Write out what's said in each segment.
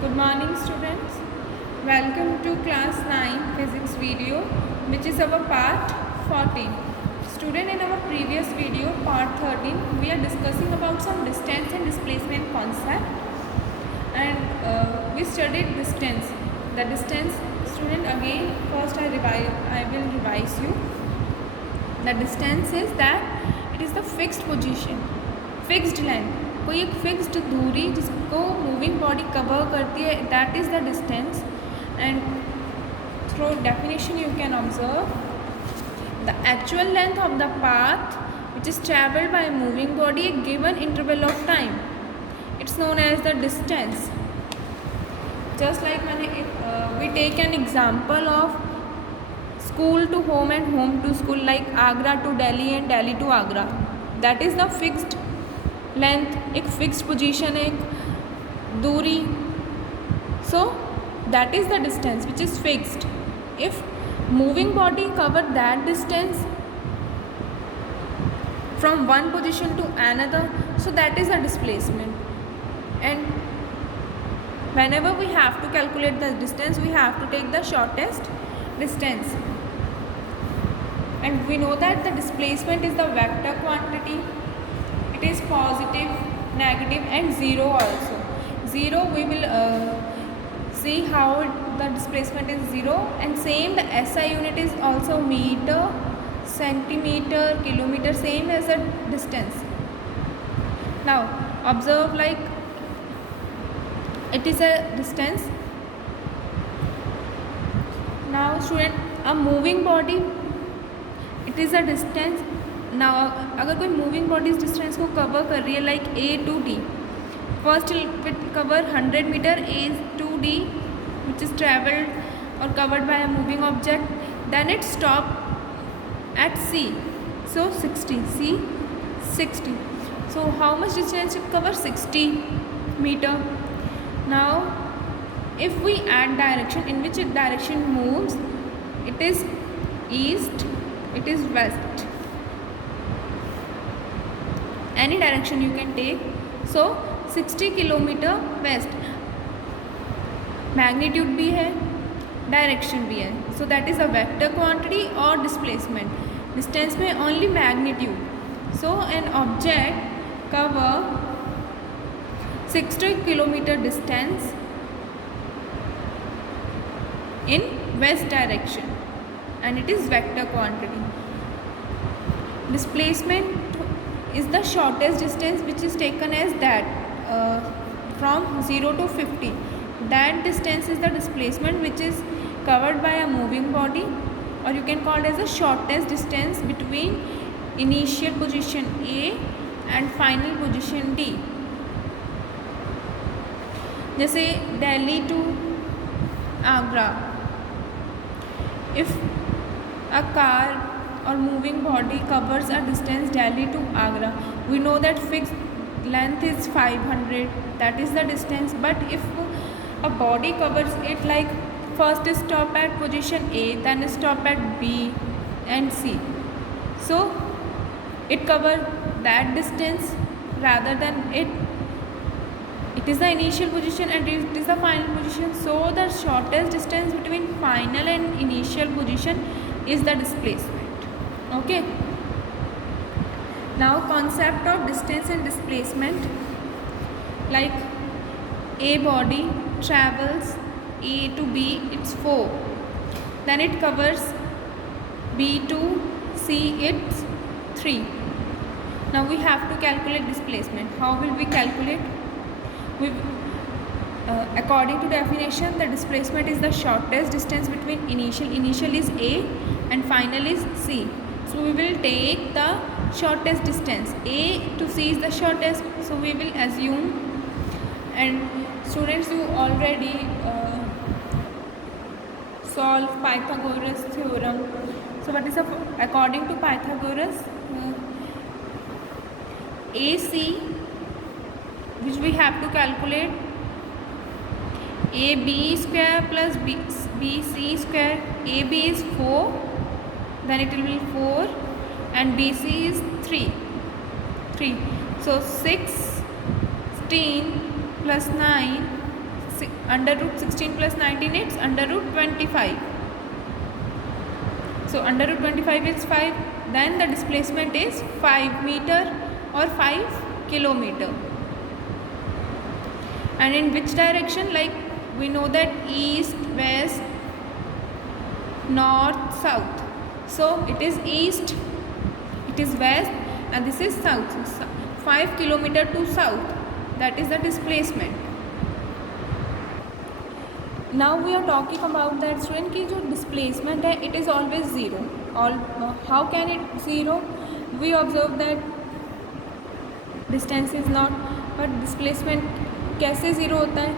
Good morning students. Welcome to class 9 physics video which is our part 14. Student, in our previous video part 13 we are discussing about some distance and displacement concept and we studied distance. The distance, student, again first I will revise you. The distance is that it is the fixed position, fixed length, कोई एक fixed दूरी जिसको moving body cover करती है, that is the distance. And through definition you can observe the actual length of the path which is travelled by moving body a given interval of time. It's known as the distance. Just like मैंने we take an example of school to home and home to school, like Agra to Delhi and Delhi to Agra. That is the fixed length, एक fixed position, एक दूरी. So that is the distance which is fixed. If moving body cover that distance from one position to another, so that is the displacement. And whenever we have to calculate the distance, we have to take the shortest distance. And we know that the displacement is the vector quantity. It is positive, negative and zero also. Zero, we will see how the displacement is zero, and same the SI unit is also meter, centimeter, kilometer, same as the distance. Now observe, like it is a distance. Now student, a moving body, it is a distance. ना अगर कोई moving body इस distance को cover कर रही है, like A to D, first it cover 100 meter A to D which is travelled और covered by a moving object, then it stop at C. So 60. So how much distance it cover? 60 meter. Now if we add direction, in which direction moves, it is east, it is west, any direction you can take. So 60 kilometre west, magnitude भी है, direction भी है. So that is a vector quantity और displacement. Distance में only magnitude. So an object cover 60 kilometre distance in west direction and it is vector quantity. Displacement is the shortest distance which is taken as that from 0 to 50. That distance is the displacement which is covered by a moving body, or you can call it as the shortest distance between initial position A and final position D. जैसे Delhi to Agra, if a car or moving body covers a distance Delhi to Agra, we know that fixed length is 500, that is the distance. But if a body covers it, like first stop at position A, then stop at B and C, so it covers that distance rather than it is the initial position and it is the final position. So the shortest distance between final and initial position is the displacement. Okay. Now concept of distance and displacement, like a body travels A to B, it's 4, then it covers B to C, it's 3. Now we have to calculate displacement. How will we calculate? According to definition, the displacement is the shortest distance between initial is A and final is C. So we will take the shortest distance. A to C is the shortest, so we will assume. And students, you already solve Pythagoras theorem. So what is according to Pythagoras, AC, which we have to calculate, AB square plus BC square. AB is 4, then it will be 4, and BC is 3. So 16 plus 9, under root 16 plus 19, it's under root 25. So under root 25 is 5. Then the displacement is 5 meter or 5 kilometer. And in which direction? Like we know that east, west, north, south. So it is east, it is west, and this is south. 5 kilometer to south, that is the displacement. Now we are talking about that student की जो displacement है, it is always zero. How can it zero? We observe that distance is not, but displacement कैसे zero होता है?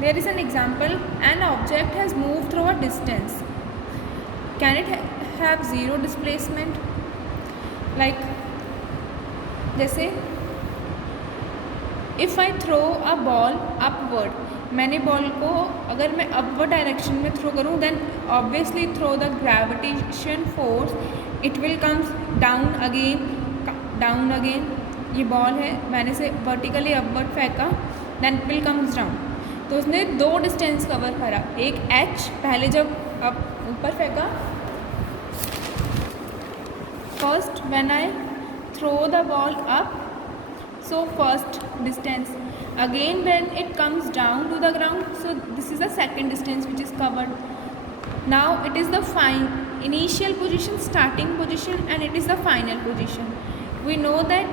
There is an example, an object has moved through a distance. Can it have zero displacement? Like जैसे if I throw a ball upward, मैंने ball को अगर मैं upward direction में throw करूँ, then obviously throw the gravitation force it will comes down again. ये ball है, मैंने से वर्टिकली अपवर्ड फेंका, then it will comes down. तो उसने दो डिस्टेंस कवर करा. एक h पहले जब अब ऊपर फेंका, first when I throw the ball up, so first distance. Again when it comes down to the ground, so this is the second distance which is covered. Now it is the initial position, starting position, and it is the final position. We know that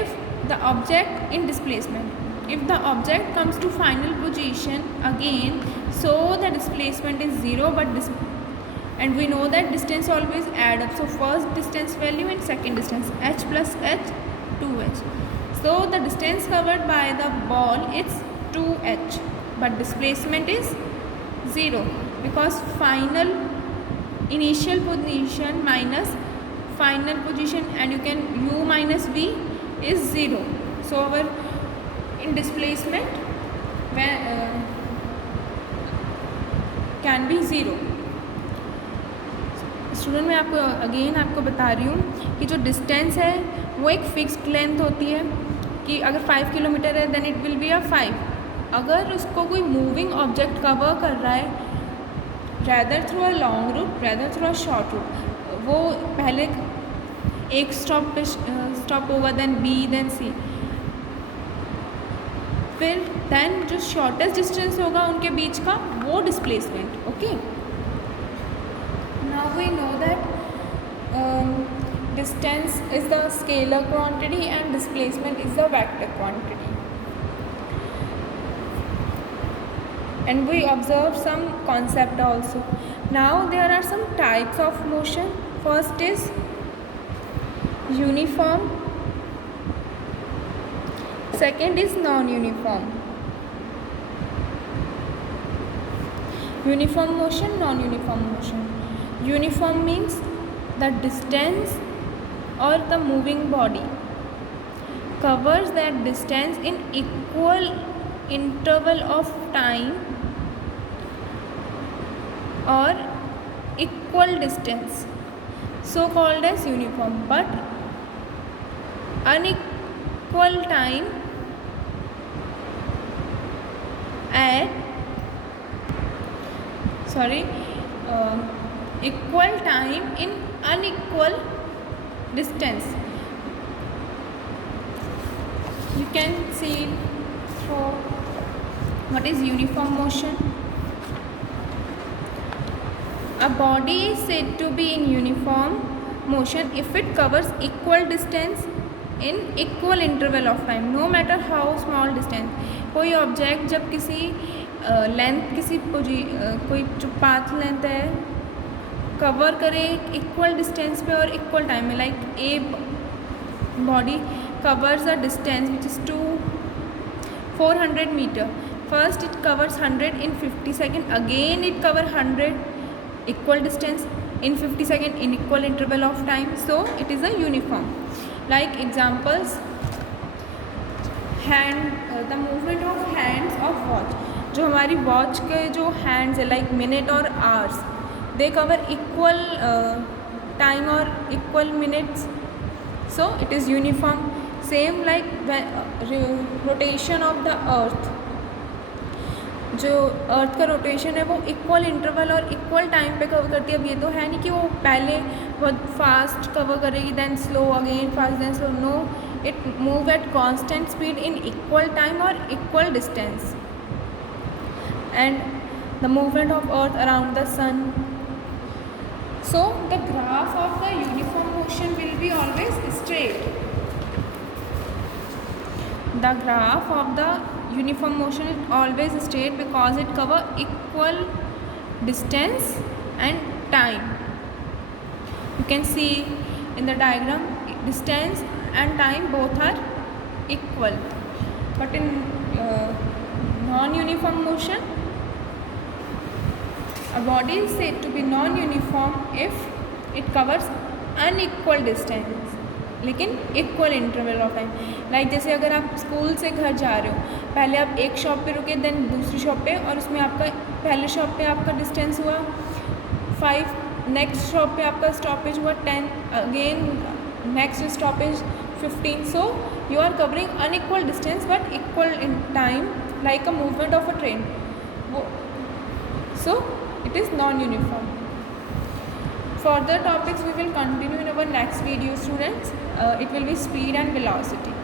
if the object in displacement, if the object comes to final position again, so the displacement is zero, but and we know that distance always add up. So first distance value and second distance, h plus h, 2h. So the distance covered by the ball is 2h, but displacement is 0, because final initial position minus final position, and you can u minus v is 0. So our in displacement can be 0. Student मैं आपको again आपको बता रही हूँ कि जो distance है वो एक फिक्स्ड लेंथ होती है, कि अगर 5 किलोमीटर है then it will be a 5. अगर उसको कोई मूविंग ऑब्जेक्ट कवर कर रहा है, rather through a long route, rather through a short route, वो पहले एक स्टॉप होगा, देन बी, देन सी, फिर देन जो शॉर्टेस्ट डिस्टेंस होगा उनके बीच का वो displacement. Okay, now we know that distance is the scalar quantity and displacement is the vector quantity. And we observe some concept also. Now there are some types of motion. First is uniform, second is non-uniform. Uniform motion, non-uniform motion. Uniform means the distance or the moving body covers that distance in equal interval of time or equal distance, so called as uniform. But unequal time at equal time in unequal distance. You can see for what is uniform motion. A body is said to be in uniform motion if it covers equal distance in equal interval of time, no matter how small distance. कोई object जब किसी length कोई जो path length है cover करे equal distance पे और equal time में, like a body covers a distance which is 400 meter. First it covers 100 in 50 seconds, again it covers 100 equal distance in 50 seconds in equal interval of time, so it is a uniform. Like examples, the movement of hands of watch. जो हमारी watch के जो hands है like minute और hours, दे cover equal time और equal minutes, so it is uniform. Same like rotation of the earth, जो अर्थ का rotation है वो इक्वल इंटरवल और इक्वल टाइम पे कवर करती है। अब ये तो है नहीं कि वो पहले बहुत फास्ट कवर करेगी then slow again fast then slow, no, it move at constant speed in equal time और equal distance. And the movement of earth around the sun, so the graph of the uniform motion will be always straight. The graph of the uniform motion is always straight because it cover equal distance and time. You can see in the diagram distance and time both are equal, but in non-uniform motion a body is said to be non-uniform if it covers unequal distance लेकिन equal interval of time. Like जैसे अगर आप school से घर जा रहे हो, पहले आप एक शॉप पे रुके देन दूसरी शॉप पे, और उसमें आपका पहले शॉप पे आपका डिस्टेंस हुआ 5, नेक्स्ट शॉप पे आपका स्टॉपेज हुआ 10, again next stoppage 15, so you are covering unequal distance but equal in time like a movement of a train, वो so it is non-uniform. Further topics we will continue in our next video, students. It will be speed and velocity.